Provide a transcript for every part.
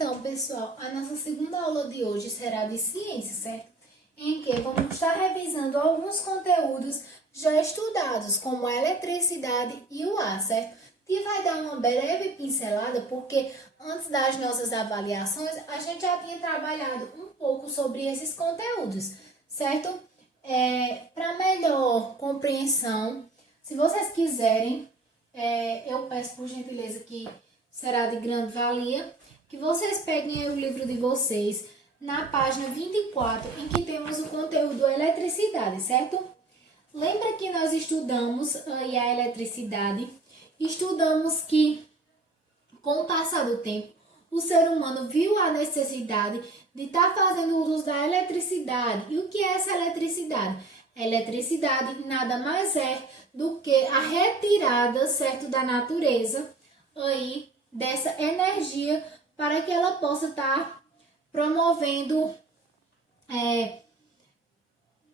Então, pessoal, a nossa segunda aula de hoje será de ciência, certo? Em que vamos estar revisando alguns conteúdos já estudados, como a eletricidade e o ar, certo? E vai dar uma breve pincelada, porque antes das nossas avaliações, a gente já tinha trabalhado um pouco sobre esses conteúdos, certo? Para melhor compreensão, se vocês quiserem, eu peço por gentileza que será de grande valia, que vocês peguem aí o livro de vocês na página 24, em que temos o conteúdo eletricidade, certo? Lembra que nós estudamos aí a eletricidade, estudamos que com o passar do tempo, o ser humano viu a necessidade de estar fazendo uso da eletricidade. E o que é essa eletricidade? A eletricidade nada mais é do que a retirada, certo, da natureza aí dessa energia para que ela possa estar promovendo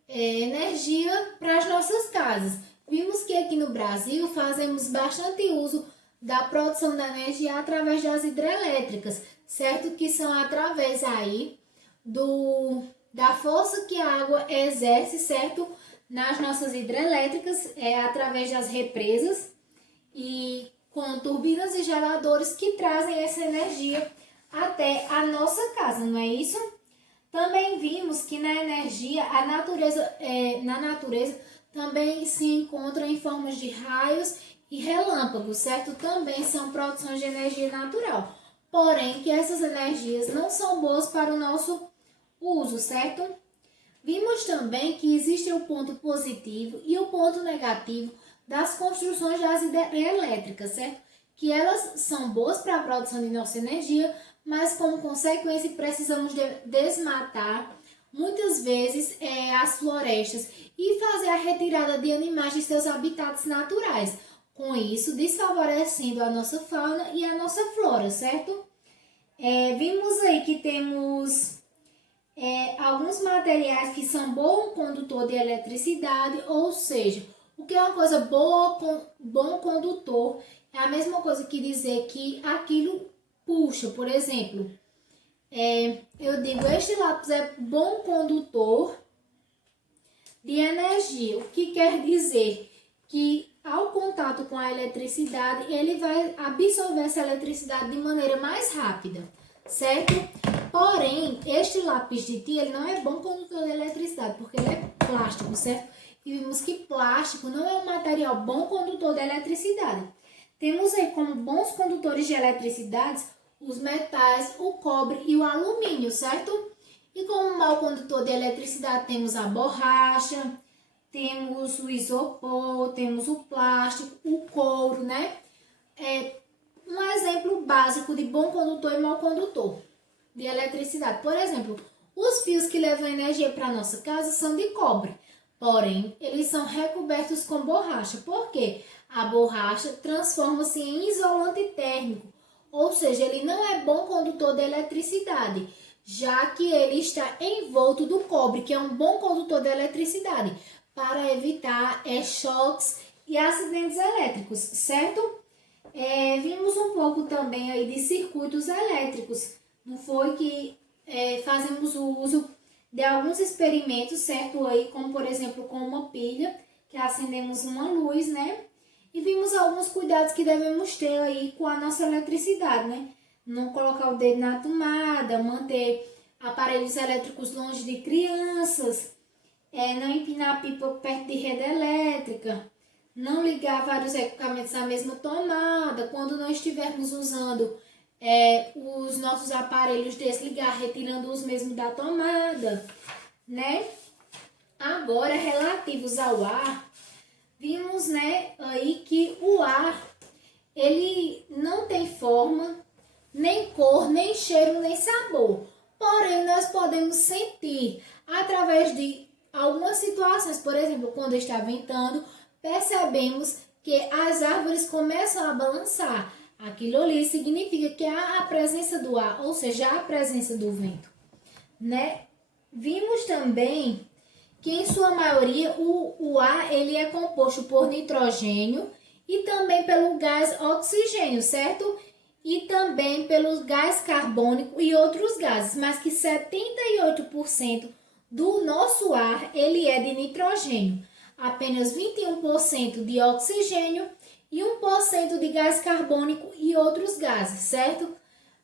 energia para as nossas casas. Vimos que aqui no Brasil fazemos bastante uso da produção da energia através das hidrelétricas, certo? Que são através aí da força que a água exerce, certo? Nas nossas hidrelétricas, através das represas e com turbinas e geradores que trazem essa energia até a nossa casa, não é isso? Também vimos que na energia, na natureza também se encontra em formas de raios e relâmpagos, certo? Também são produções de energia natural. Porém, que essas energias não são boas para o nosso uso, certo? Vimos também que existe o ponto positivo e o ponto negativo das construções das hidrelétricas, certo? Que elas são boas para a produção de nossa energia, mas como consequência precisamos desmatar muitas vezes as florestas e fazer a retirada de animais de seus habitats naturais. Com isso, desfavorecendo a nossa fauna e a nossa flora, certo? Vimos aí que temos alguns materiais que são bom condutor de eletricidade, ou seja, o que é uma coisa boa, bom condutor, é a mesma coisa que dizer que aquilo puxa. Por exemplo, eu digo, este lápis é bom condutor de energia, o que quer dizer que ao contato com a eletricidade, ele vai absorver essa eletricidade de maneira mais rápida, certo? Porém, este lápis de tinta, ele não é bom condutor de eletricidade, porque ele é plástico, certo? E vimos que plástico não é um material bom condutor de eletricidade. Temos aí como bons condutores de eletricidade os metais, o cobre e o alumínio, certo? E como mau condutor de eletricidade temos a borracha, temos o isopor, temos o plástico, o couro, né? Um exemplo básico de bom condutor e mau condutor de eletricidade. Por exemplo, os fios que levam energia para a nossa casa são de cobre, porém, eles são recobertos com borracha. Por quê? A borracha transforma-se em isolante térmico, ou seja, ele não é bom condutor de eletricidade, já que ele está envolto do cobre, que é um bom condutor de eletricidade, para evitar choques e acidentes elétricos, certo? Vimos um pouco também aí de circuitos elétricos. Não foi que fazemos o uso de alguns experimentos, certo? Aí, como por exemplo, com uma pilha, que acendemos uma luz, né? E vimos alguns cuidados que devemos ter aí com a nossa eletricidade, né? Não colocar o dedo na tomada, manter aparelhos elétricos longe de crianças, não empinar a pipa perto de rede elétrica, não ligar vários equipamentos na mesma tomada, quando não estivermos usando os nossos aparelhos, desligar, retirando-os mesmo da tomada, né? Agora, relativos ao ar, vimos, né, aí que o ar, ele não tem forma, nem cor, nem cheiro, nem sabor. Porém, nós podemos sentir através de algumas situações. Por exemplo, quando está ventando, percebemos que as árvores começam a balançar. Aquilo ali significa que há a presença do ar, ou seja, há a presença do vento, né? Vimos também que em sua maioria o ar ele é composto por nitrogênio e também pelo gás oxigênio, certo? e também pelo gás carbônico e outros gases, mas que 78% do nosso ar ele é de nitrogênio, apenas 21% de oxigênio e 1% de gás carbônico e outros gases, certo?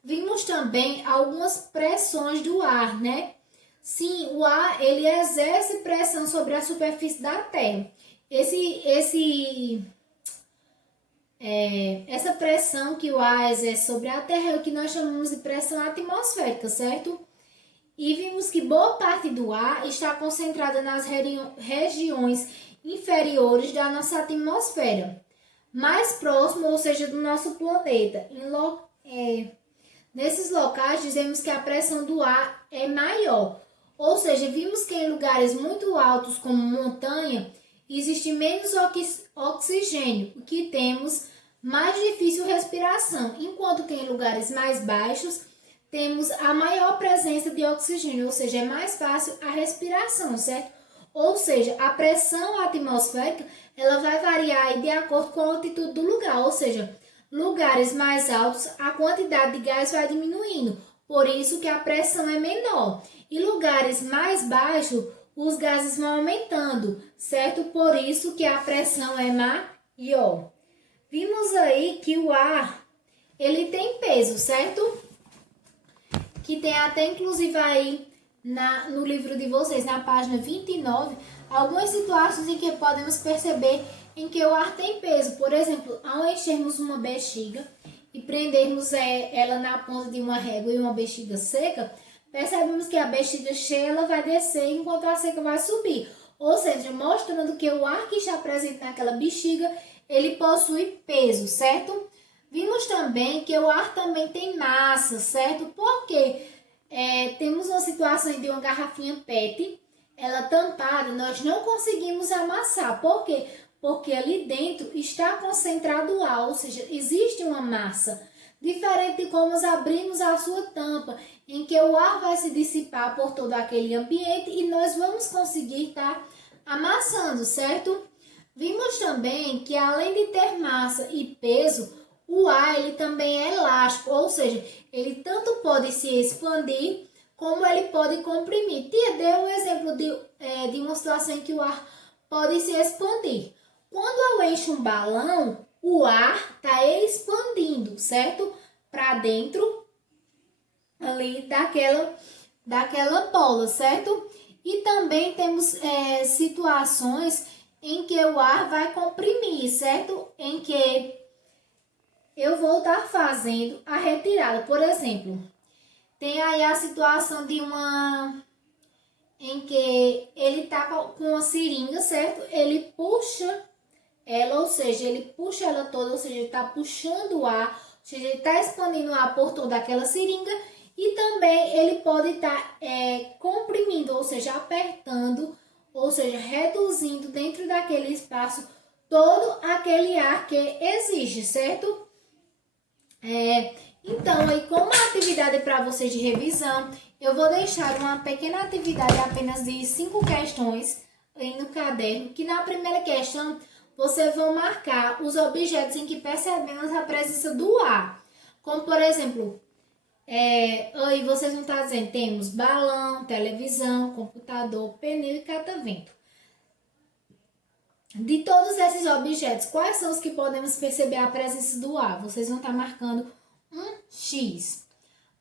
Vimos também algumas pressões do ar, né? Sim, o ar ele exerce pressão sobre a superfície da Terra. Essa pressão que o ar exerce sobre a Terra é o que nós chamamos de pressão atmosférica, certo? E vimos que boa parte do ar está concentrada nas regiões inferiores da nossa atmosfera, mais próximo, ou seja, do nosso planeta. Nesses locais, dizemos que a pressão do ar é maior, ou seja, vimos que em lugares muito altos, como montanha, existe menos oxigênio, o que temos mais difícil respiração, enquanto que em lugares mais baixos temos a maior presença de oxigênio, ou seja, é mais fácil a respiração, certo? Ou seja, a pressão atmosférica ela vai variar aí de acordo com a altitude do lugar, ou seja, lugares mais altos a quantidade de gás vai diminuindo, por isso que a pressão é menor. E lugares mais baixos, os gases vão aumentando, certo? Por isso que a pressão é maior. Vimos aí que o ar, ele tem peso, certo? Que tem até inclusive aí no livro de vocês, na página 29, algumas situações em que podemos perceber em que o ar tem peso. Por exemplo, ao enchermos uma bexiga e prendermos ela na ponta de uma régua e uma bexiga seca, percebemos que a bexiga cheia ela vai descer enquanto a seca vai subir. Ou seja, mostrando que o ar que está presente naquela bexiga, ele possui peso, certo? Vimos também que o ar também tem massa, certo? Porque temos uma situação de uma garrafinha PET, ela tampada, nós não conseguimos amassar. Por quê? Porque ali dentro está concentrado o ar, ou seja, existe uma massa. Diferente de como abrimos a sua tampa, em que o ar vai se dissipar por todo aquele ambiente e nós vamos conseguir estar amassando, certo? Vimos também que além de ter massa e peso, o ar ele também é elástico, ou seja, ele tanto pode se expandir como ele pode comprimir. Tia deu um exemplo de uma situação em que o ar pode se expandir. Quando eu encho um balão, o ar está expandindo, certo? Para dentro ali daquela bola, certo? E também temos situações em que o ar vai comprimir, certo? Em que eu vou estar fazendo a retirada. Por exemplo, tem aí a situação de em que ele está com uma seringa, certo? Ele puxa ela, ou seja, ele puxa ela toda, ou seja, ele está puxando o ar, ou seja, ele está expandindo o ar por toda aquela seringa e também ele pode estar comprimindo, ou seja, apertando, ou seja, reduzindo dentro daquele espaço todo aquele ar que existe, certo? Então, aí como a atividade é para vocês de revisão, eu vou deixar uma pequena atividade apenas de 5 questões aí no caderno, que na primeira questão vocês vão marcar os objetos em que percebemos a presença do ar. Como, por exemplo, aí vocês vão estar dizendo, temos balão, televisão, computador, pneu e catavento. De todos esses objetos, quais são os que podemos perceber a presença do ar? Vocês vão estar marcando um X.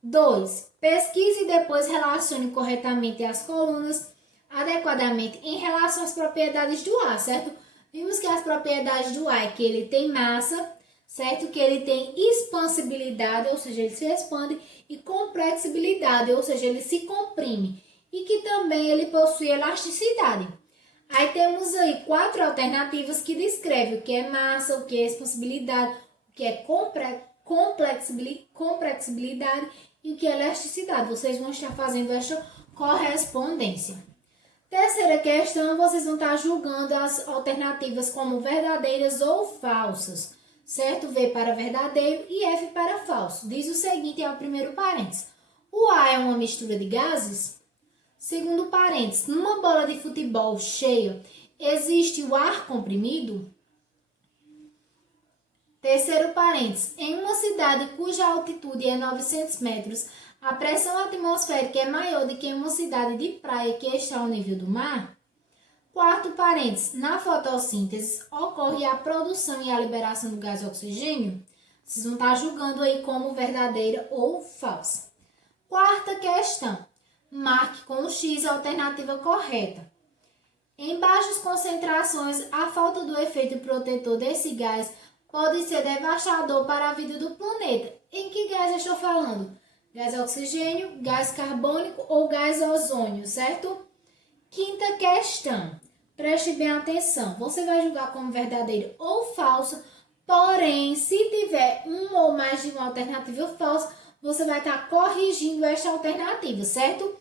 2. Pesquise e depois relacione corretamente as colunas adequadamente em relação às propriedades do ar, certo? Vimos que as propriedades do ar é que ele tem massa, certo? Que ele tem expansibilidade, ou seja, ele se expande, e compressibilidade, ou seja, ele se comprime. E que também ele possui elasticidade. Aí temos aí 4 alternativas que descrevem o que é massa, o que é expansibilidade, o que é compressibilidade e o que é elasticidade. Vocês vão estar fazendo essa correspondência. Terceira questão, vocês vão estar julgando as alternativas como verdadeiras ou falsas, certo? V para verdadeiro e F para falso. Diz o seguinte, é o primeiro parênteses. O ar é uma mistura de gases? Segundo parênteses, numa bola de futebol cheia, existe o ar comprimido? Terceiro parênteses, em uma cidade cuja altitude é 900 metros, a pressão atmosférica é maior do que em uma cidade de praia que está ao nível do mar. Quarto parênteses, na fotossíntese ocorre a produção e a liberação do gás oxigênio. Vocês vão estar julgando aí como verdadeira ou falsa. Quarta questão, marque com o X a alternativa correta. Em baixas concentrações, a falta do efeito protetor desse gás pode ser devastador para a vida do planeta. Em que gás eu estou falando? Gás oxigênio, gás carbônico ou gás ozônio, certo? Quinta questão. Preste bem atenção. Você vai julgar como verdadeiro ou falso, porém, se tiver uma ou mais de uma alternativa falsa, você vai estar corrigindo esta alternativa, certo?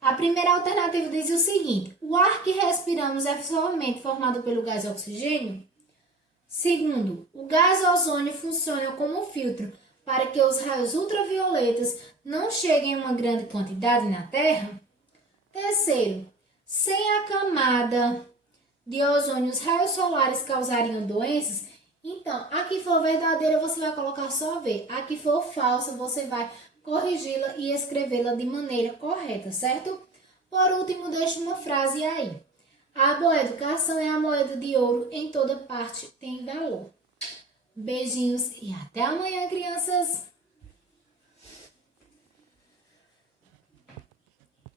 A primeira alternativa diz o seguinte: o ar que respiramos é somente formado pelo gás oxigênio? Segundo, o gás ozônio funciona como filtro para que os raios ultravioletas não cheguem em uma grande quantidade na Terra? Terceiro, sem a camada de ozônio, os raios solares causariam doenças? Então, a que for verdadeira, você vai colocar só V. A que for falsa, você vai corrigi-la e escrevê-la de maneira correta, certo? Por último, deixe uma frase aí. A boa educação é a moeda de ouro, em toda parte tem valor. Beijinhos e até amanhã, crianças!